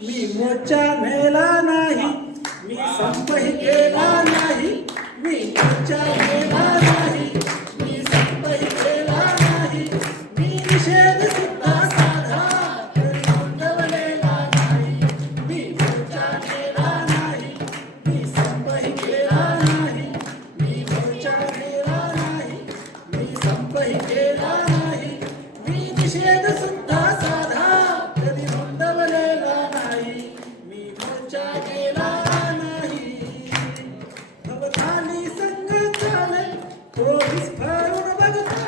मी mocha मेला नाही मी संपही केला नाही मी मोचा मेला नाही मी संपही केला नाही मी निषेध सुद्धा साधा नोंदवलेला नाही. मी मोचा मेला नाही मी संपही गेला नाही. Yes.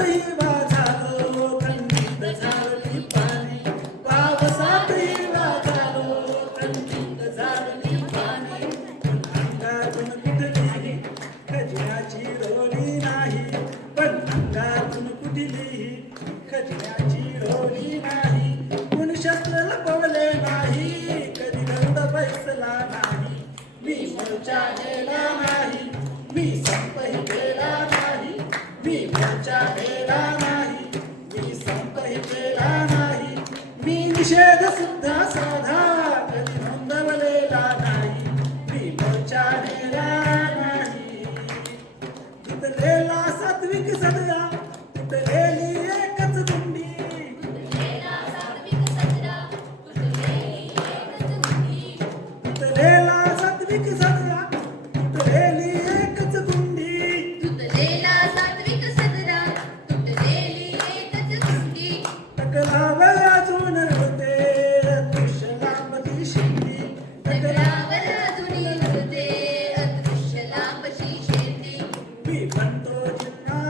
i'm gonna be right Fatima.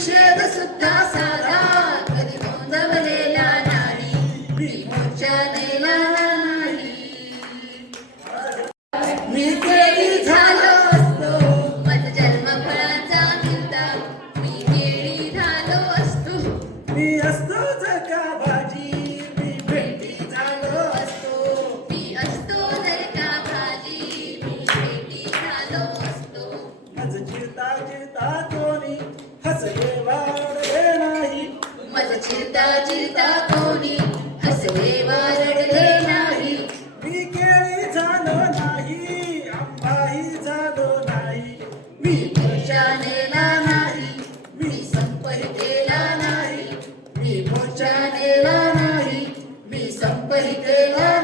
Deixe é desse carro. आज चिता चिता कोणी. हसले वा नाही. मी केळी झालो नाही आंबाही झालो नाही. मी मोर्चा नेला नाही मी संपर्क केला नाही. मी मोर्चा नेला नाही मी संपर्क केला